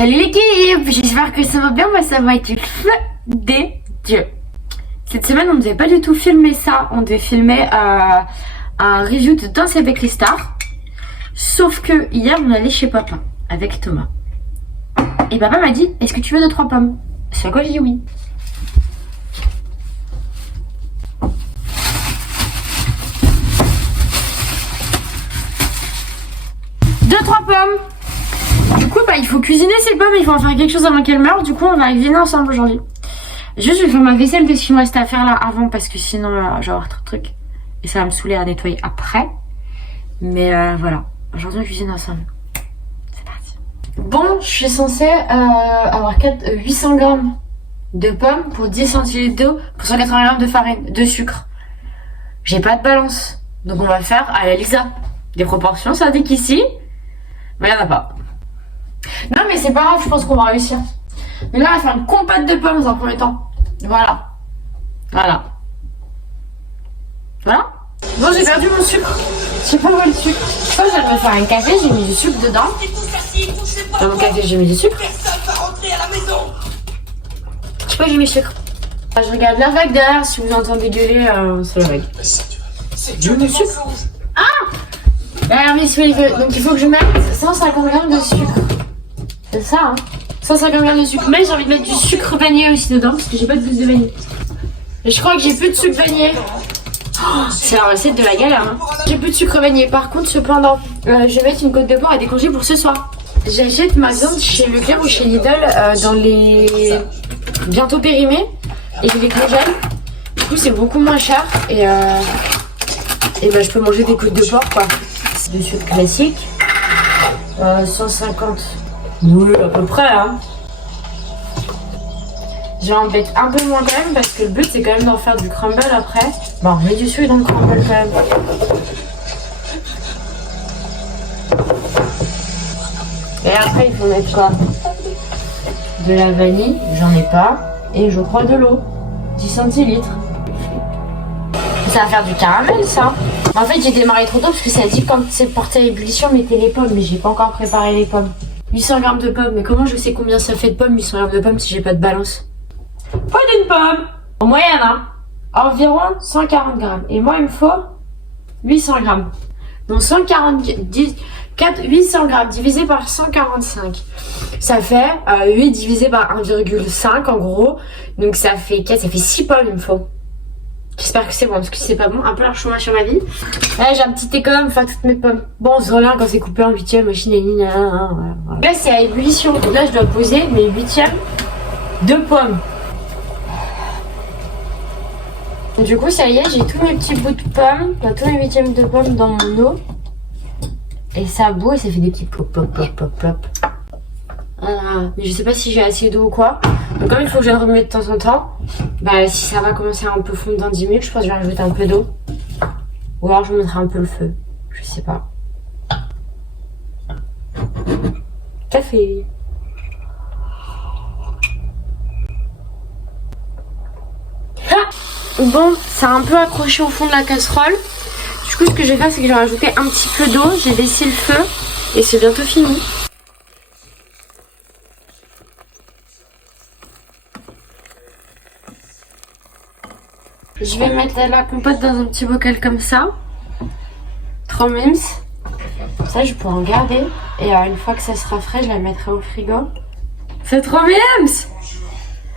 Salut l'équipe, j'espère que ça va bien, moi ça va être le feu des dieux. Cette semaine on ne devait pas du tout filmer ça, on devait filmer un review de Danse avec les stars. Sauf que hier on allait chez papa avec Thomas. Et papa m'a dit, est-ce que tu veux 2-3 pommes? C'est à quoi j'ai dit oui. Deux, trois pommes. Du coup, il faut cuisiner ces pommes, il faut en faire quelque chose avant qu'elles meurent. Du coup, on va cuisiner ensemble aujourd'hui. Juste, je vais faire ma vaisselle de ce qu'il me reste à faire là avant parce que sinon, je vais avoir trop de trucs. Et ça va me saouler à nettoyer après. Mais voilà, aujourd'hui, on cuisine ensemble. C'est parti. Bon, je suis censée avoir 800 grammes de pommes pour 10 centilitres d'eau pour 180 grammes de farine, de sucre. J'ai pas de balance. Donc, on va faire à la Lisa. Des proportions, ça dit qu'ici, mais il n'y en a pas. Non mais c'est pas grave, je pense qu'on va réussir. Mais là on va faire une compote de pommes dans un premier temps. Voilà. Voilà. Voilà. Bon, j'ai perdu mon sucre. Je sais pas où est le sucre. Je crois que je vais me faire un café, j'ai mis du sucre dedans. Dans mon café j'ai mis du sucre. Je sais pas où j'ai mis le sucre. Je regarde la vague derrière, si vous entendez gueuler, c'est la vague. J'ai mis le sucre. Ah mais donc il faut que je mette 150 grammes de sucre. C'est ça, hein. 150 grammes de sucre. Mais j'ai envie de mettre du sucre vanillé aussi dedans parce que j'ai pas de gousse de vanille. Et je crois que j'ai plus de sucre vanillé. Oh, c'est la recette de la galère, hein. J'ai plus de sucre vanillé. Par contre, cependant, je vais mettre une côte de porc à décongeler pour ce soir. J'achète ma viande chez Leclerc ou chez Lidl dans les bientôt périmés et je les congèle. Du coup, c'est beaucoup moins cher et je peux manger des côtes de porc, quoi. C'est du sucre classique. 150. Oui, à peu près, hein. Je vais en mettre un peu moins quand même parce que le but c'est quand même d'en faire du crumble après. Bon, on met du sucre dans le crumble quand même. Et après il faut mettre quoi? De la vanille, j'en ai pas. Et je crois de l'eau. 10 centilitres. Ça va faire du caramel ça. En fait j'ai démarré trop tôt parce que ça dit quand c'est porté à ébullition mettez les pommes, mais j'ai pas encore préparé les pommes. 800 grammes de pommes, mais comment je sais combien ça fait de pommes 800 grammes de pommes si j'ai pas de balance? Pas d'une pomme. En moyenne, hein. Environ 140 grammes. Et moi il me faut 800 grammes. Donc 800 grammes divisé par 145. Ça fait 8 divisé par 1,5 en gros. Donc ça fait 4, ça fait 6 pommes il me faut. J'espère que c'est bon, parce que si c'est pas bon, un peu la chômage sur ma vie. Là, j'ai un petit économe, enfin toutes mes pommes. Bon, on se relève quand c'est coupé en 8e, machine et ligne. Voilà. Là, c'est à ébullition. Donc là, je dois poser mes 8e de pommes. Donc, du coup, ça y est, j'ai tous mes petits bouts de pommes, enfin, tous mes 8e de pommes dans mon eau. Et ça bout et ça fait des petits plop, plop, plop, plop, plop. Mais je sais pas si j'ai assez d'eau ou quoi. Donc comme il faut que je le remette de temps en temps, si ça va commencer à un peu fondre dans 10 minutes, je pense que je vais rajouter un peu d'eau. Ou alors je mettrai un peu le feu. Je sais pas. Café. Ah bon, ça a un peu accroché au fond de la casserole. Du coup ce que je vais faire c'est que je vais rajouter un petit peu d'eau. J'ai baissé le feu et c'est bientôt fini. Je vais mettre la compote dans un petit bocal comme ça. Trop mimes. Ça, je pourrais en garder. Et une fois que ça sera frais, je la mettrai au frigo. C'est trop mimes.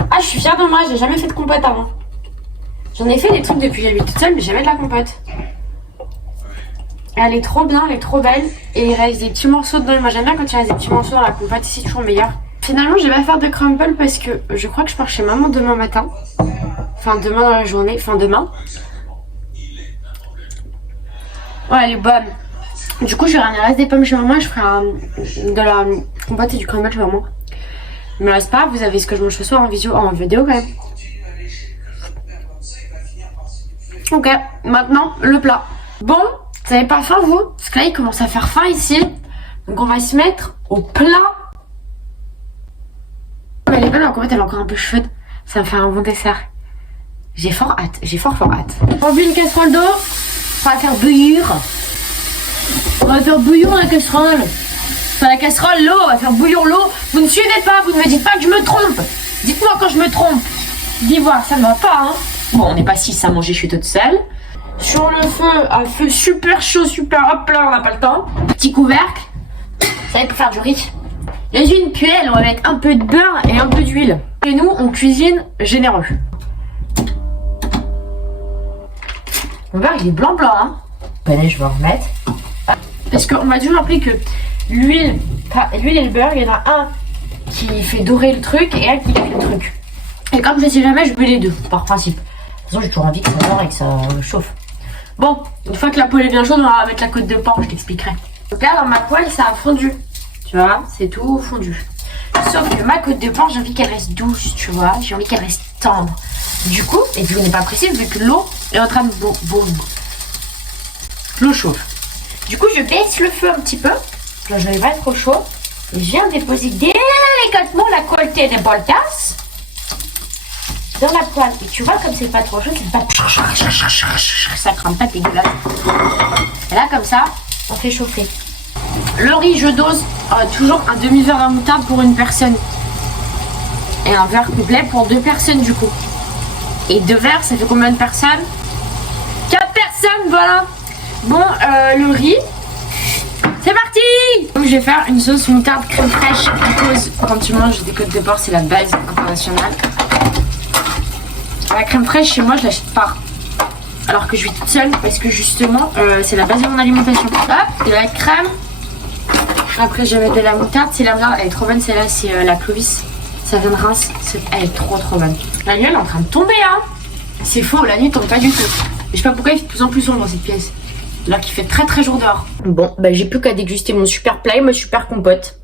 Ah, je suis fière de moi. J'ai jamais fait de compote avant. J'en ai fait des trucs depuis que j'habite toute seule, mais jamais de la compote. Elle est trop bien, elle est trop belle. Et il reste des petits morceaux dedans. Moi, j'aime bien quand il reste des petits morceaux dans la compote. C'est toujours meilleur. Finalement, je vais pas faire de crumble parce que je crois que je pars chez maman demain matin. Enfin, demain dans la journée. Enfin, demain. Ouais, elle est bonne. Du coup, je vais ramener le reste des pommes chez maman et je ferai de la compote et du crumble chez maman. Mais c'est pas grave, vous avez ce que je mange ce soir en vidéo quand même. Ok, maintenant, le plat. Bon, vous avez pas faim, vous? Parce que là, il commence à faire faim ici. Donc, on va se mettre au plat. Mais elle est bonne, la compote, elle est encore un peu chaude. Ça me fait un bon dessert. J'ai fort hâte, On remplit une casserole d'eau, on va faire bouillir. On va faire bouillir la casserole. Sur la casserole, l'eau, on va faire bouillir l'eau. Vous ne suivez pas, vous ne me dites pas que je me trompe. Dites-moi quand je me trompe. Dis voir, ça ne va pas, hein. Bon, on n'est pas 6 à manger, je suis toute seule. Sur le feu, à feu super chaud, super hop là, on n'a pas le temps. Petit couvercle. Ça va être pour faire du riz. Dans une poêle, on va mettre un peu de beurre et un peu d'huile. Et nous, on cuisine généreux. Mon beurre, il est blanc, hein. Allez, je vais en remettre. Parce qu'on m'a toujours appris que l'huile et le beurre, il y en a un qui fait dorer le truc et un qui cuit le truc. Et comme je sais jamais, je mets les deux, par principe. De toute façon, j'ai toujours envie que ça dore et que ça chauffe. Bon, une fois que la poêle est bien chaude, on va mettre la côte de porc, je t'expliquerai. Donc là, dans ma poêle, ça a fondu. Tu vois, c'est tout fondu. Sauf que ma côte de porc, j'ai envie qu'elle reste douce, tu vois. J'ai envie qu'elle reste tendre. Du coup, et puis on n'est pas pressé vu que l'eau est en train de l'eau chauffe. Du coup, je baisse le feu un petit peu. Genre, je vais pas être trop chaud. Et je viens déposer délicatement la coltée de boltas dans la poêle. Et tu vois, comme c'est pas trop chaud, c'est pas... Ça crame pas, dégueulasse. Et là, comme ça, on fait chauffer. Le riz, je dose toujours un demi-verre de moutarde pour une personne. Et un verre complet pour 2 personnes, du coup. Et 2 verres, ça fait combien de personnes? 4 personnes, voilà. Bon, le riz, c'est parti. Donc je vais faire une sauce moutarde crème fraîche. Because quand tu manges des côtes de porc, c'est la base internationale. La crème fraîche, chez moi, je l'achète pas. Alors que je suis toute seule parce que justement, c'est la base de mon alimentation. Hop, de la crème. Après, je vais mettre de la moutarde. C'est la moutarde, elle est trop bonne. Celle-là, c'est la Clovis. Ça vient de Reims. Elle est trop bonne. La nuit, elle est en train de tomber, hein. C'est faux, la nuit tombe pas du tout. Je sais pas pourquoi il fait de plus en plus sombre dans cette pièce. Là, qui fait très jour dehors. Bon, bah j'ai plus qu'à déguster mon super plat et ma super compote.